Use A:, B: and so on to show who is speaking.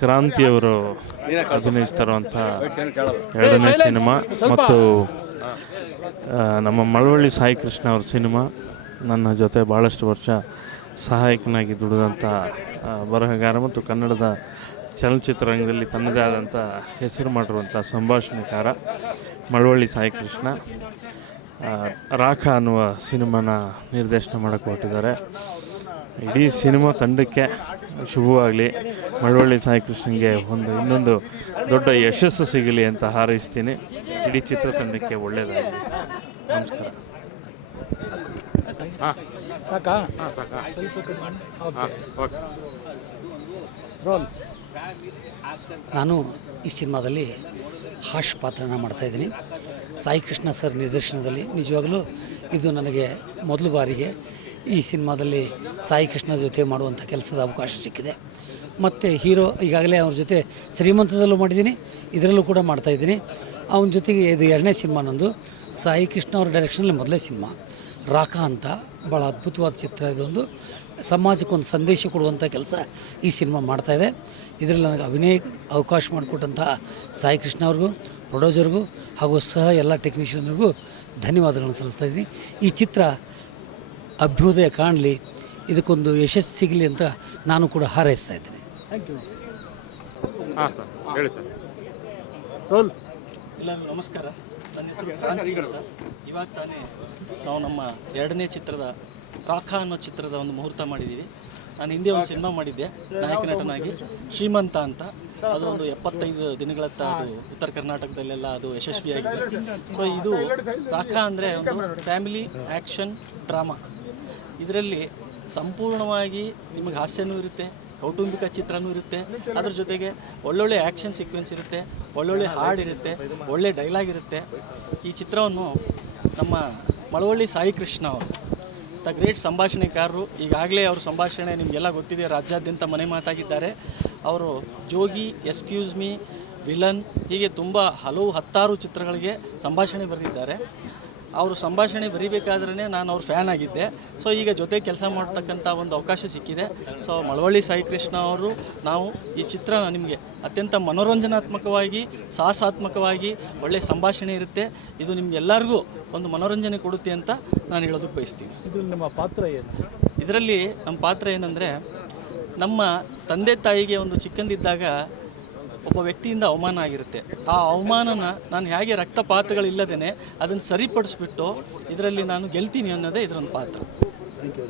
A: ಕ್ರಾಂತಿಯವರು ಅಭಿನಯಿಸ್ತಿರುವಂಥ ಎರಡನೇ ಸಿನಿಮಾ ಮತ್ತು ನಮ್ಮ ಮಳವಳ್ಳಿ ಸಾಯಿ ಕೃಷ್ಣ ಅವ್ರ ಸಿನಿಮಾ. ನನ್ನ ಜೊತೆ ಭಾಳಷ್ಟು ವರ್ಷ ಸಹಾಯಕನಾಗಿ ದುಡಿದಂಥ ಬರಹಗಾರ ಮತ್ತು ಕನ್ನಡದ ಚಲನಚಿತ್ರರಂಗದಲ್ಲಿ ತನ್ನದೇ ಆದಂಥ ಹೆಸರು ಮಾಡಿರುವಂಥ ಸಂಭಾಷಣೆಕಾರ ಮಳವಳ್ಳಿ ಸಾಯಿ ಕೃಷ್ಣ. ರಾಖ ಅನ್ನುವ ಸಿನಿಮಾನ ನಿರ್ದೇಶನ ಮಾಡೋಕ್ಕೆ ಹೊರಟಿದ್ದಾರೆ. ಇಡೀ ಸಿನಿಮಾ ತಂಡಕ್ಕೆ ಶುಭವಾಗಲಿ. ಮಳವಳ್ಳಿ ಸಾಯಿ ಕೃಷ್ಣನ್ಗೆ ಒಂದು ಇನ್ನೊಂದು ದೊಡ್ಡ ಯಶಸ್ಸು ಸಿಗಲಿ ಅಂತ ಹಾರೈಸ್ತೀನಿ. ಇಡೀ ಚಿತ್ರತಂಡಕ್ಕೆ ಒಳ್ಳೆಯದಾಗಲಿ ನಮಸ್ಕಾರ.
B: ಸಾಕಾ?
C: ನಾನು ಈ ಸಿನಿಮಾದಲ್ಲಿ ಹಾಶ್ ಪಾತ್ರನ ಮಾಡ್ತಾಯಿದ್ದೀನಿ ಸಾಯಿ ಕೃಷ್ಣ ಸರ್ ನಿರ್ದೇಶನದಲ್ಲಿ. ನಿಜವಾಗಲೂ ಇದು ನನಗೆ ಮೊದಲು ಬಾರಿಗೆ ಈ ಸಿನಿಮಾದಲ್ಲಿ ಸಾಯಿ ಕೃಷ್ಣ ಜೊತೆ ಮಾಡುವಂಥ ಕೆಲಸದ ಅವಕಾಶ ಸಿಕ್ಕಿದೆ. ಮತ್ತು ಹೀರೋ ಈಗಾಗಲೇ ಅವ್ರ ಜೊತೆ ಶ್ರೀಮಂತದಲ್ಲೂ ಮಾಡಿದ್ದೀನಿ, ಇದರಲ್ಲೂ ಕೂಡ ಮಾಡ್ತಾಯಿದ್ದೀನಿ ಅವನ ಜೊತೆಗೆ ಇದು ಎರಡನೇ ಸಿನಿಮಾ ನಂದು, ಸಾಯಿ ಕೃಷ್ಣ ಅವ್ರ ಡೈರೆಕ್ಷನಲ್ಲಿ ಮೊದಲೇ ಸಿನಿಮಾ. ರಾಕ ಅಂತ ಭಾಳ ಅದ್ಭುತವಾದ ಚಿತ್ರ ಇದೊಂದು ಸಮಾಜಕ್ಕೊಂದು ಸಂದೇಶ ಕೊಡುವಂಥ ಕೆಲಸ ಈ ಸಿನಿಮಾ ಮಾಡ್ತಾಯಿದೆ ಇದರಲ್ಲಿ ನನಗೆ ಅಭಿನಯ ಅವಕಾಶ ಮಾಡಿಕೊಟ್ಟಂತಹ ಸಾಯಿ ಕೃಷ್ಣ ಅವ್ರಿಗೂ, ಪ್ರೊಡ್ಯೂಸರ್ಗೂ ಹಾಗೂ ಸಹ ಎಲ್ಲ ಟೆಕ್ನಿಷಿಯನ್ರಿಗೂ ಧನ್ಯವಾದಗಳನ್ನು ಸಲ್ಲಿಸ್ತಾ ಇದ್ದೀನಿ. ಈ ಚಿತ್ರ ಅಭ್ಯುದಯ ಕಾಣಲಿ ಇದಕ್ಕೊಂದು ಯಶಸ್ಸು ಸಿಗಲಿ ಅಂತ ನಾನು ಕೂಡ ಹಾರೈಸ್ತಾ ಇದ್ದೀನಿ.
B: ಥ್ಯಾಂಕ್ ಯು
D: ಹಾಂ ಸರ್ ಹೇಳಿ ಸರ್
B: ರೋಲ್.
E: ಇಲ್ಲ ನಮಸ್ಕಾರ. ನನ್ನ ಹೆಸರು ಕ್ರಾಂತಿ ಅಂತ. ಇವಾಗ ತಾನೇ ನಾವು ನಮ್ಮ ಎರಡನೇ ಚಿತ್ರದ ರಾಖ ಅನ್ನೋ ಚಿತ್ರದ ಒಂದು ಮುಹೂರ್ತ ಮಾಡಿದ್ದೀವಿ. ನಾನು ಹಿಂದೆ ಒಂದು ಸಿನಿಮಾ ಮಾಡಿದ್ದೆ ನಾಯಕ ನಟನಾಗಿ. ಶ್ರೀಮಂತ ಅಂತ. ಅದು ಒಂದು ಎಪ್ಪತ್ತೈದು ದಿನಗಳತ್ತ ಅದು ಉತ್ತರ ಕರ್ನಾಟಕದಲ್ಲೆಲ್ಲ ಅದು ಯಶಸ್ವಿಯಾಗಿದೆ. ಸೊ ಇದು ರಾಖ ಅಂದರೆ ಒಂದು ಫ್ಯಾಮಿಲಿ ಆ್ಯಕ್ಷನ್ ಡ್ರಾಮಾ. ಇದರಲ್ಲಿ ಸಂಪೂರ್ಣವಾಗಿ ನಿಮಗೆ ಹಾಸ್ಯನೂ ಇರುತ್ತೆ, ಕೌಟುಂಬಿಕ ಚಿತ್ರನೂ ಇರುತ್ತೆ. ಅದ್ರ ಜೊತೆಗೆ ಒಳ್ಳೊಳ್ಳೆ ಆ್ಯಕ್ಷನ್ ಸೀಕ್ವೆನ್ಸ್ ಇರುತ್ತೆ, ಒಳ್ಳೊಳ್ಳೆ ಹಾಡು ಇರುತ್ತೆ, ಒಳ್ಳೆ ಡೈಲಾಗ್ ಇರುತ್ತೆ. ಈ ಚಿತ್ರವನ್ನು ನಮ್ಮ ಮಳವಳ್ಳಿ ಸಾಯಿ ಕೃಷ್ಣ ಅವರು, ದ ಗ್ರೇಟ್ ಸಂಭಾಷಣೆಕಾರರು, ಈಗಾಗಲೇ ಅವ್ರ ಸಂಭಾಷಣೆ ನಿಮಗೆಲ್ಲ ಗೊತ್ತಿದೆ, ರಾಜ್ಯಾದ್ಯಂತ ಮನೆ ಮಾತಾಗಿದ್ದಾರೆ. ಅವರು ಜೋಗಿ ಎಸ್ಕ್ಯೂಸ್ ಮೀ ವಿಲನ್ ಹೀಗೆ ತುಂಬ ಹಲವು ಹತ್ತಾರು ಚಿತ್ರಗಳಿಗೆ ಸಂಭಾಷಣೆ ಬರೆದಿದ್ದಾರೆ. ಅವರು ಸಂಭಾಷಣೆ ಬರೀಬೇಕಾದ್ರೇ ನಾನು ಅವ್ರ ಫ್ಯಾನ್ ಆಗಿದ್ದೆ. ಸೊ ಈಗ ಜೊತೆ ಕೆಲಸ ಮಾಡ್ತಕ್ಕಂಥ ಒಂದು ಅವಕಾಶ ಸಿಕ್ಕಿದೆ. ಸೊ ಮಳವಳ್ಳಿ ಸಾಯಿ ಕೃಷ್ಣ ಅವರು ನಾವು ಈ ಚಿತ್ರ ನಿಮಗೆ ಅತ್ಯಂತ ಮನೋರಂಜನಾತ್ಮಕವಾಗಿ ಸಾಹಸಾತ್ಮಕವಾಗಿ ಒಳ್ಳೆಯ ಸಂಭಾಷಣೆ ಇರುತ್ತೆ. ಇದು ನಿಮ್ಗೆಲ್ಲರಿಗೂ ಒಂದು ಮನೋರಂಜನೆ ಕೊಡುತ್ತೆ ಅಂತ ನಾನು ಹೇಳೋದಕ್ಕೆ ಬಯಸ್ತೀನಿ.
B: ಇದು ನಿಮ್ಮ ಪಾತ್ರ ಏನು?
E: ಇದರಲ್ಲಿ ನಮ್ಮ ಪಾತ್ರ ಏನಂದರೆ ನಮ್ಮ ತಂದೆ ತಾಯಿಗೆ ಒಂದು ಚಿಕ್ಕಂದಿದ್ದಾಗ ಒಬ್ಬ ವ್ಯಕ್ತಿಯಿಂದ ಅವಮಾನ ಆಗಿರುತ್ತೆ. ಆ ಅವಮಾನನ ನಾನು ಹೇಗೆ ರಕ್ತಪಾತಗಳಿಲ್ಲದೇ ಅದನ್ನು ಸರಿಪಡಿಸ್ಬಿಟ್ಟು ಇದರಲ್ಲಿ ನಾನು ಗೆಲ್ತೀನಿ ಅನ್ನೋದೇ ಇದರೊಂದು ಪಾತ್ರ.
B: Thank you